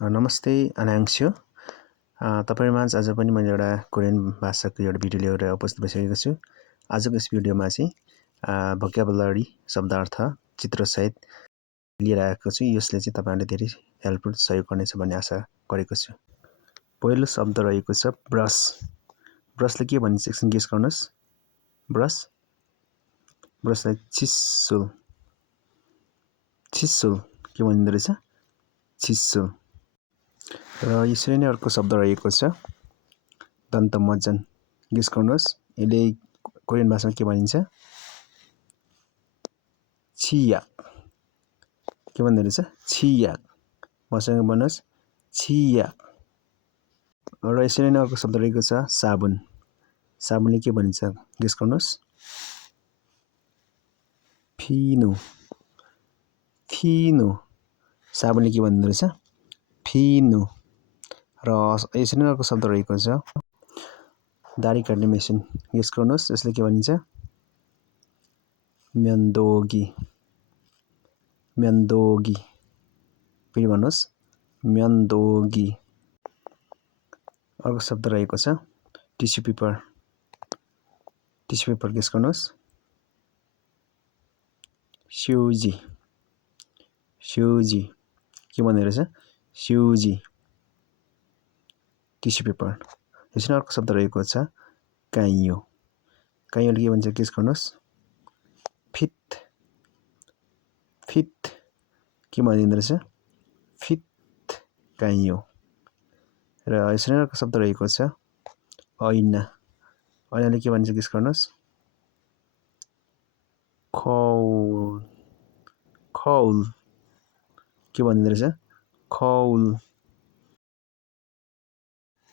नमस्ते अनाङ्क्ष्य तपाईहरुमाझ आज पनि मैले एउटा कोरियन भाषाको एउटा भिडियो लिएर उपस्थित भइसकेको छु। आजको यस भिडियोमा चाहिँ भोक्याबुलरी शब्दार्थ चित्रसहित लिएर आएको छु। यसले चाहिँ तपाईहरुलाई धेरै हेल्पफुल सहयोग गर्नेछ भन्ने आशा गरेको छु। पहिलो शब्द रहेको छ ब्रश। ब्रशले के भनिन्छ एकछिन गेस गर्नुस्। ब्रश ब्रशलाई छिस्सुल छिस्सुल के भनिँदो रहेछ? छिस्सुल। र यसरी नै अर्को शब्द रहेको छ दन्तमज्जन। गेस गर्नुहोस् यसले कोरियन भाषामा के भनिन्छ? छियाक। के भन्दो रहेछ? छियाक। मसँग भन्नुहोस् छियाक। र यसरी नै अर्को शब्द रहेको छ साबुन। साबुनले के भनिन्छ गेस गर्नुहोस्? फिनो। फिनो। साबुनले के भन्दो रहेछ? फिनो। र यसरी नै अर्को शब्द रहेको छ दाढी काट्ने मेसिन। गेस गर्नुहोस् यसले के भनिन्छ? म्यन्दोगी। म्यन्दोगी। फेरि भन्नुहोस् म्यन्दोगी। अर्को शब्द रहेको छ tissue paper. Tissue paper guess गर्नुहोस् स्युजी। स्युजी के भन्दो रहेछ? स्युजी। Tissue paper. यसरी अर्को शब्द रहेको छ काइयो। काइयोले के भन्छ गेस गर्नुहोस्? फित। फित के भनिँदो रहेछ? फित काइयो। र यसरी अर्को शब्द रहेको छ ऐना। ऐनाले के भन्छ गेस गर्नुहोस्? खौल। खौल के भनिँदो रहेछ? खौल।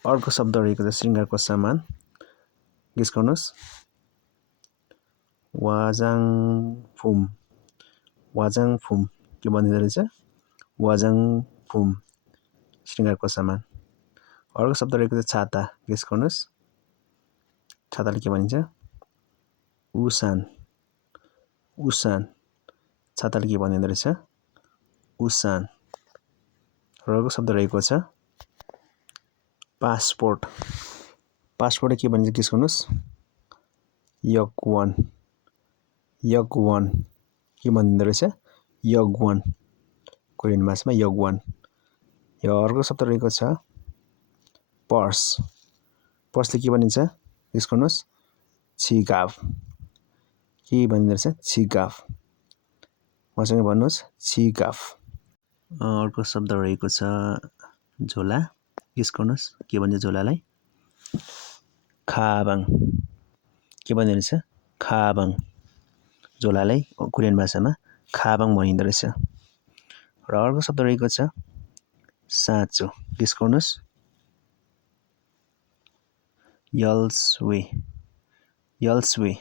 अर्को शब्द रहेको छ श्रृङ्गारको सामान। गेस गर्नुहोस् वाजाङफुम। वाजाङफुम के भनिँदो रहेछ? वाजाङफुम श्रृङ्गारको सामान। अर्को शब्द रहेको छ छाता। गेस गर्नुहोस् छाताले के भनिन्छ? उसान। उसान। छाताले के भनिँदो रहेछ? उसान। र अर्को शब्द रहेको छ पासपोर्ट। पासपोर्टले के भनिन्छ गेस गर्नुहोस्? यगवान। यगवान के भनिँदो रहेछ? यगवान। कोरियन भाषामा यगवान। यो अर्को शब्द रहेको छ पर्स। पर्सले के भनिन्छ गेस गर्नुहोस्? छिगाफ। के भनिँदो रहेछ? छिगाफ। मसँग भन्नुहोस् छिगाफ। अर्को शब्द रहेको छ झोला। गेस गर्नुहोस् के भन्छ झोलालाई? खाबाङ। के भन्दो रहेछ? खाबाङ। झोलालाई कोरियन भाषामा खाबाङ भनिँदो रहेछ। र अर्को शब्द रहेको छ साँचो। गेस गर्नुहोस् यल्सवे। यल्सवे।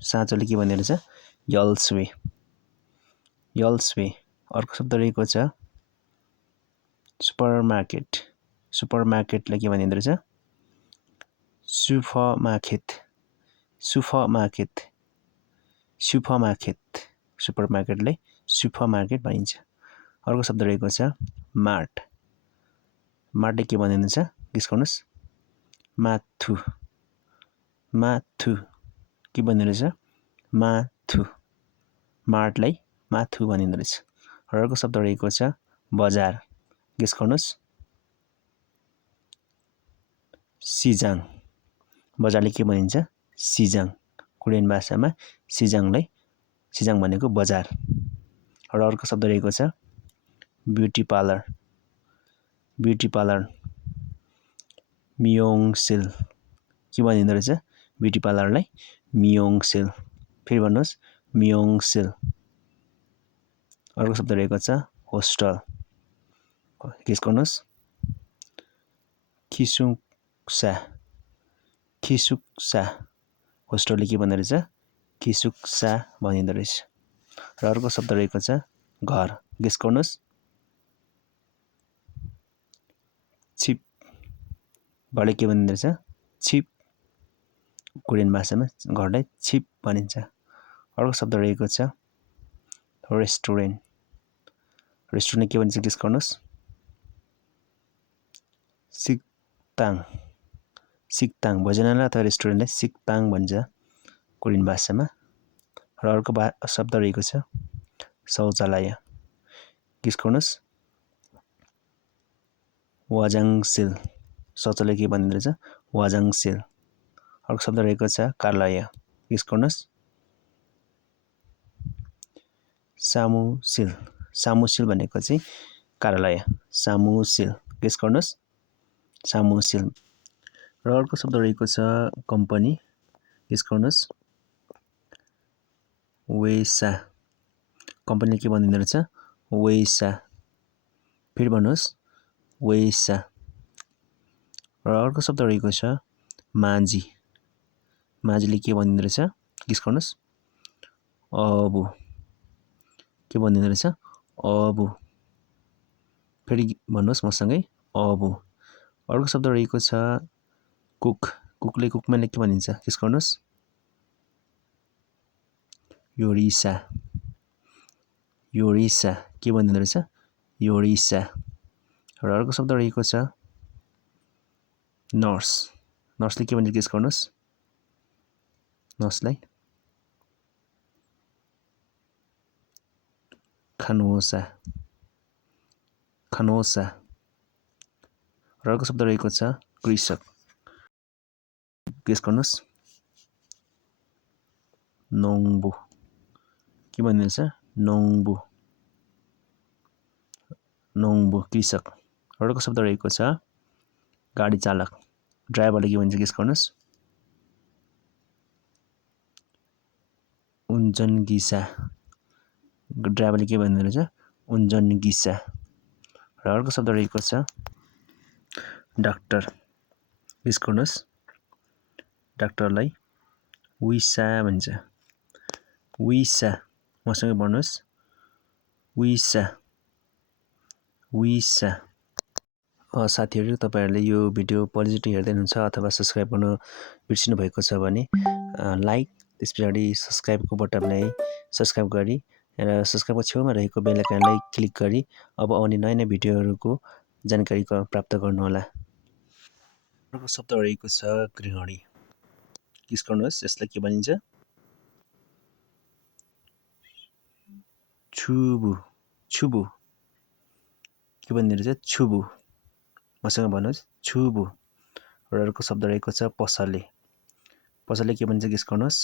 साँचोले के भन्दो रहेछ? यल्सवे। यल्सवे। अर्को शब्द रहेको छ सुपरमार्केट। सुपरमार्केटलाई के भनिँदो रहेछ? सुपरमार्केट। सुपरमार्केट। सुपरमार्केट। सुपरमार्केटलाई सुपरमार्केट भनिन्छ। अर्को शब्द रहेको छ मार्ट। मार्टले के भनिँदो रहेछ? गेस गर्नुहोस् माथु। माथु के भन्दो रहेछ? माथु। मार्टलाई माथु भनिँदो रहेछ। र अर्को शब्द रहेको छ बजार। गेस गर्नुहोस् सिजाङ। बजारले के भनिन्छ? सिजाङ। कोरियन भाषामा सिजाङलाई सिजाङ भनेको बजार। र अर्को शब्द रहेको छ ब्युटी पार्लर। ब्युटी पार्लर मियोङसिल। के भनिँदो रहेछ? ब्युटी पार्लरलाई मियोङसिल। फेरि भन्नुहोस् मियोङसिल। अर्को शब्द रहेको छ होस्टल। गेस गर्नुहोस् खिसुक्सा। खिसुक्सा। होस्टलले के भन्दो रहेछ? खिसुक्सा भनिँदो रहेछ। र अर्को शब्द रहेको छ घर। गेस गर्नुहोस् छिप। घरले के भनिँदो रहेछ? छिप। कोरियन भाषामा घरलाई छिप भनिन्छ। अर्को शब्द रहेको छ रेस्टुरेन्ट। रेस्टुरेन्टले के भनिन्छ गेस गर्नुहोस् सिक्ताङ भोजनालय अथवा रेस्टुरेन्टलाई सिक्ताङ भन्छ कोरियन भाषामा। र अर्को शब्द रहेको छ शौचालय। गेस गर्नुहोस्। वाजाङसेल। शौचालय के भनिँदो रहेछ? वाजाङसेल। अर्को शब्द रहेको छ कार्यालय। गेस गर्नुहोस्। सामुसिल। सामुसिल भनेको चाहिँ कार्यालय। सामुसिल। गेस गर्नुहोस्। सामुसिल। र अर्को शब्द रहेको छ कम्पनी। गेस गर्नुहोस्। वेसा। कम्पनीले के भनिँदो रहेछ? वेसा। फेरि भन्नुहोस्। वेसा। र अर्को शब्द रहेको छ माझी। माझीले के भनिँदो रहेछ? गेस गर्नुहोस्। अबु। के भनिँदो रहेछ? अबु। फेरि भन्नुहोस् मसँगै। अबु। अर्को शब्द रहेको छ कुक। कुकले कुकमानले के भनिन्छ? गेस गर्नुहोस्। योरिसा। योरिसा। के भनिँदो रहेछ? योरिसा। र अर्को शब्द रहेको छ नर्स। नर्सले के भन्छ? गेस गर्नुहोस्। नर्सलाई खनोसा। खनोसा। र अर्को शब्द रहेको छ कृषक। गेस गर्नुहोस्। नोङबु। के भनिन्छ? नोङबु। नोङबु कृषक। अर्को शब्द रहेको छ गाडी चालक। ड्राइभरले के भन्छ? गेस गर्नुहोस्। उन्जनगिसा। ड्राइभरले के भन्दो रहेछ? उन्जनगिसा। र अर्को शब्द रहेको छ डाक्टर। गेस गर्नुहोस्। डाक्टरलाई विसा भन्छ। विसा। मसँगै भन्नुहोस्। विसा। विसा। साथीहरू, तपाईँहरूले यो भिडियो पहिलोचोटि हेर्दै हुनुहुन्छ अथवा सब्सक्राइब गर्न बिर्सिनु भएको छ भने लाइक, त्यस पछाडि सब्सक्राइबको बटनलाई सब्सक्राइब गरी र सब्सक्राइबको छेउमा रहेको बेल आइकनलाई क्लिक गरी अब आउने नयाँ नयाँ भिडियोहरूको जानकारी प्राप्त गर्नुहोला। अर्को शब्द रहेको छ गृहिणी। गेस गर्नुहोस् यसलाई के भनिन्छ? छुबु। छुबु। के भनिँदो रहेछ? छुबु। मसँग भन्नुहोस्। छुबु। र अर्को शब्द रहेको छ पसले। पसले के भन्छ? गेस गर्नुहोस्।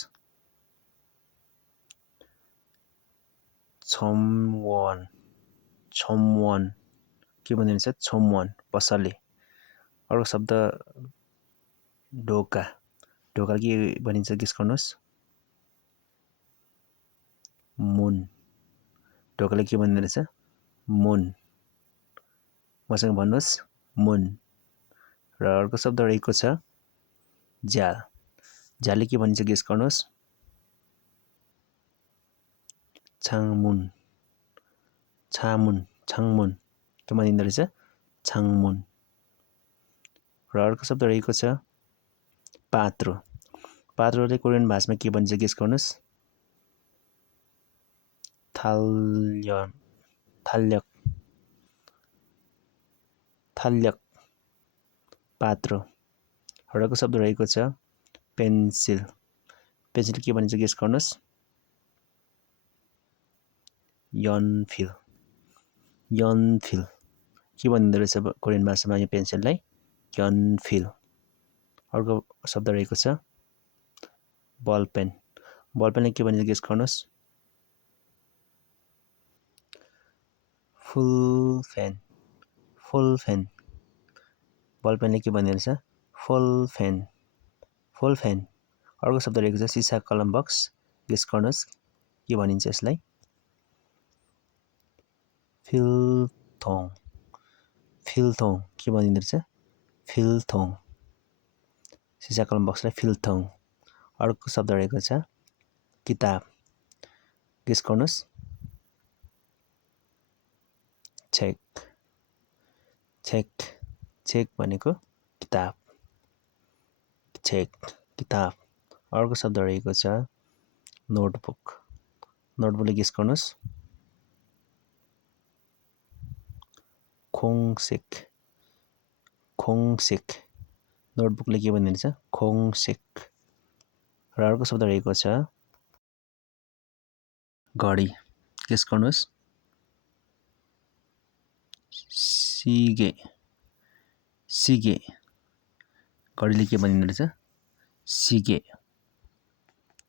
छमवन। छमवन। के भनिँदो रहेछ? छमवन। पसले। अर्को शब्द ढोका। ढोका के भनिन्छ? गेस गर्नुहोस्। मुन। ढोकाले के भनिँदो रहेछ? मुन। मसँग भन्नुहोस्। मुन। र अर्को शब्द रहेको छ झ्याल। झ्यालले के भनिन्छ? गेस गर्नुहोस्। छाङमुन। छामुन। छाङमुन। के भनिँदो रहेछ? छाङमुन। र अर्को शब्द रहेको छ पात्रो। पात्रोले कोरियन भाषामा के भन्छ? गेस गर्नुहोस्। थाल्यक। थाल्यक। थाल्यक। पात्रो। र अर्को शब्द रहेको छ पेन्सिल। पेन्सिल के भनिन्छ? गेस गर्नुहोस्। यनफिल। यनफिल। के भनिँदो रहेछ कोरियन भाषामा यो पेन्सिललाई? यनफिल। अर्को शब्द रहेको छ बल पेन। बल पेनले के भनिन्छ? गेस गर्नुहोस्। फुल फ्यान। फुल फ्यान। बल पेनले के भनिँदो रहेछ? फुल फ्यान। फुल फ्यान। अर्को शब्द रहेको छ सिसा कलम बक्स। गेस गर्नुहोस् के भनिन्छ यसलाई? फिलथोङ। फिलथोङ। के भनिँदो रहेछ? फिलथोङ। सिसा कलम बक्सलाई फिलथोङ। अर्को शब्द रहेको छ किताब। गेस गर्नुहोस्। छेक। छेक। छेक भनेको किताब। छेक। किताब। अर्को शब्द रहेको छ नोटबुक। नोटबुकले गेस गर्नुहोस्। खोङसेक। खोङसेक। नोटबुकले के भनिन्छ खोङसेक र अर्को शब्द रहेको छ घडी गेस गर्नुहोस् सिगे सिगे घडीले के भनिँदो रहेछ सिगे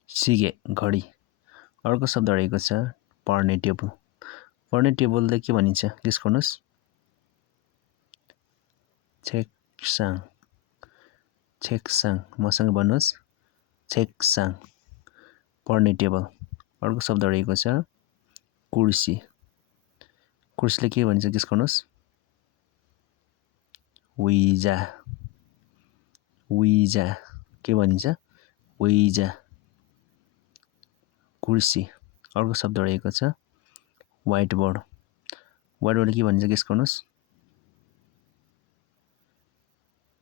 सिगे घडी अर्को शब्द रहेको छ पढ्ने टेबलले के भनिन्छ गेस गर्नुहोस् छेक्साङ छेक्साङ मसँग भन्नुहोस् छेक्साङ पढ्ने टेबल अर्को शब्द रहेको छ कुर्सीले के भन्छ गेस गर्नुहोस् विजा के भनिन्छ विजा कुर्सी अर्को शब्द रहेको छ व्हाइट बोर्डले के भनिन्छ गेस गर्नुहोस्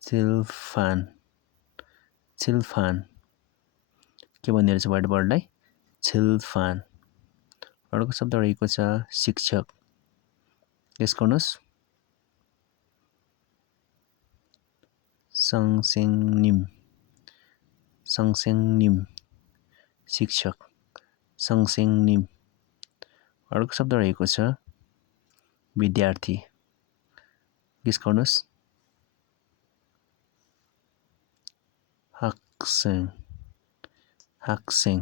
छिल्फान के भन्ने रहेछ व्हाइट बोर्डलाई छिल्फान अर्को शब्द रहेको छ शिक्षक गेस गर्नुहोस् सङसेङनिम शिक्षक सङसेङनिम अर्को शब्द रहेको छ विद्यार्थी गेस गर्नुहोस् हाक्सेङ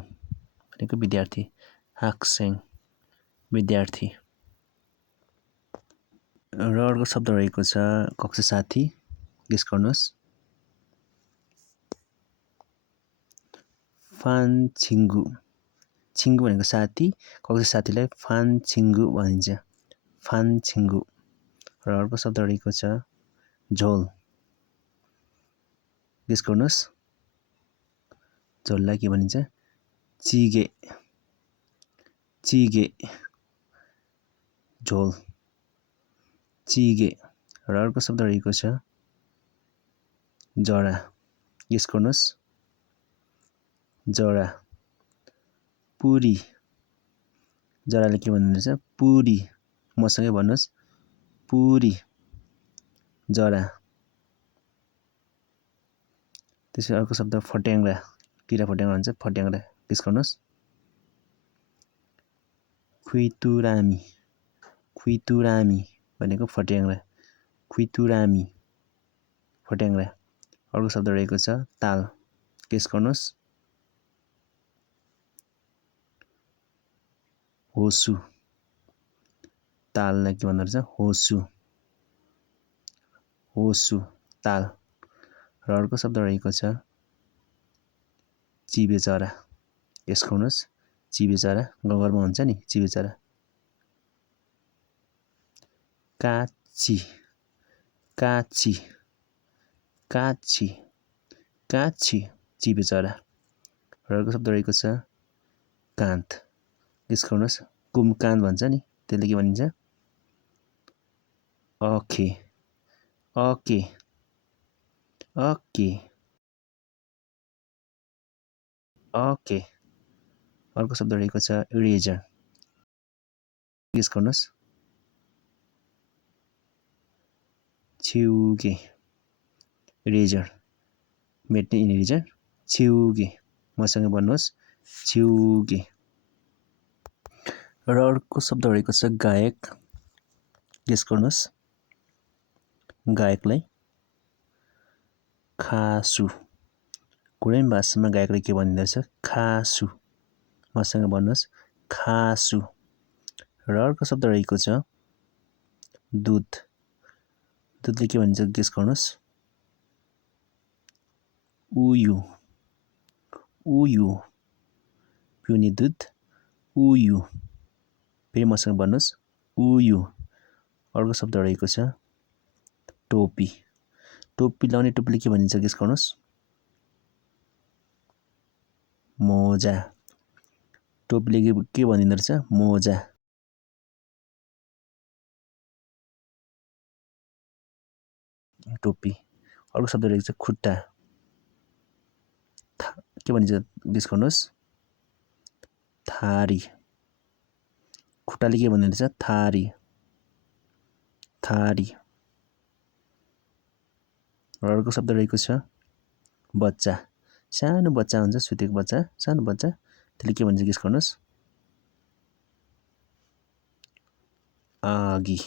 भनेको विद्यार्थी हाक्सेङ विद्यार्थी र अर्को शब्द रहेको छ कक्षा साथी गेस गर्नुहोस् फानछिङ्गु भनेको साथी कक्षा साथीलाई फानछिङ्गु भनिन्छ फानछिङ्गु र अर्को शब्द रहेको छ झोल गेस गर्नुहोस् झोललाई के भनिन्छ चिगे झोल चिगे र अर्को शब्द रहेको छ जरा गेस गर्नुहोस् जरा पुरी जराले के भन्नुहुन्छ पुरी मसँगै भन्नुहोस् पुरी जरा त्यसपछि अर्को शब्द फट्याङ्ग्रा किरा फट्याङ्ग्रा भन्छ फट्याङ्ग्रा गेस गर्नुहोस् खुइतुरामी भनेको फट्याङ्ग्रा खुइतुरामी फट्याङ्ग्रा अर्को शब्द रहेको छ ताल गेस गर्नुहोस् होसु ताललाई के भन्दो रहेछ होसु ताल र अर्को शब्द रहेको छ चिबेचरा गेस गर्नुहोस् चिबेचरा गाउँघरमा हुन्छ नि चिबेचरा काची चिबेचरा र अर्को शब्द रहेको छ कान्त गेस गर्नुहोस् कुमकान्त भन्छ नि त्यसले के भनिन्छ अके अर्को शब्द रहेको छ इरेजर गेस गर्नुहोस् छिउगे इरेजर मेट्ने इरेजर छिउगे मसँग भन्नुहोस् छिउगे र अर्को शब्द रहेको छ गायक गेस गर्नुहोस् गायकलाई खासु कोरियन भाषामा गायकलाई के भनिँदो रहेछ खासु मसँग भन्नुहोस् खासु र अर्को शब्द रहेको छ दुधले के भनिन्छ गेस गर्नुहोस् उयु पिउने दुध उयु फेरि मसँग भन्नुहोस् उयु अर्को शब्द रहेको छ टोपी लाउने टोपीले के भनिन्छ गेस गर्नुहोस् मोजा टोपीले के भनिँदो रहेछ मोजा टोपी अर्को शब्द रहेको छ खुट्टा के भनिन्छ गेस गर्नुहोस् थारी खुट्टाले के भनिँदो रहेछ थारी र अर्को शब्द रहेको छ बच्चा सानो बच्चा हुन्छ सुतेको बच्चा सानो बच्चा त्यसले के भन्छ गेस गर्नुहोस् आगी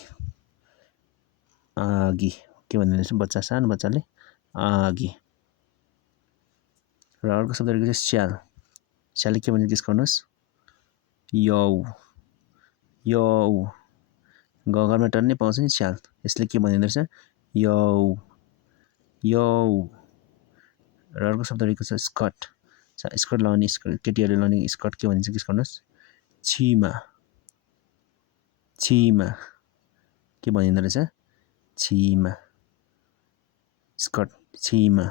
आगी के भन्ने रहेछ बच्चा सानो बच्चाले आगी र अर्को शब्द रहेको छ स्याल स्यालले के भन्छ गेस गर्नुहोस् यौ यौ घरमा टन्नै पाउँछ नि स्याल यसले के भनिँदो रहेछ यौ यौ र अर्को शब्द रहेको छ स्कर्ट स्कर्ट लाउने केटीहरूले लाउने स्कर्ट के भनिन्छ गेस गर्नुहोस् छिमा छिमा के भनिँदो रहेछ छिमा स्कर्ट छिमा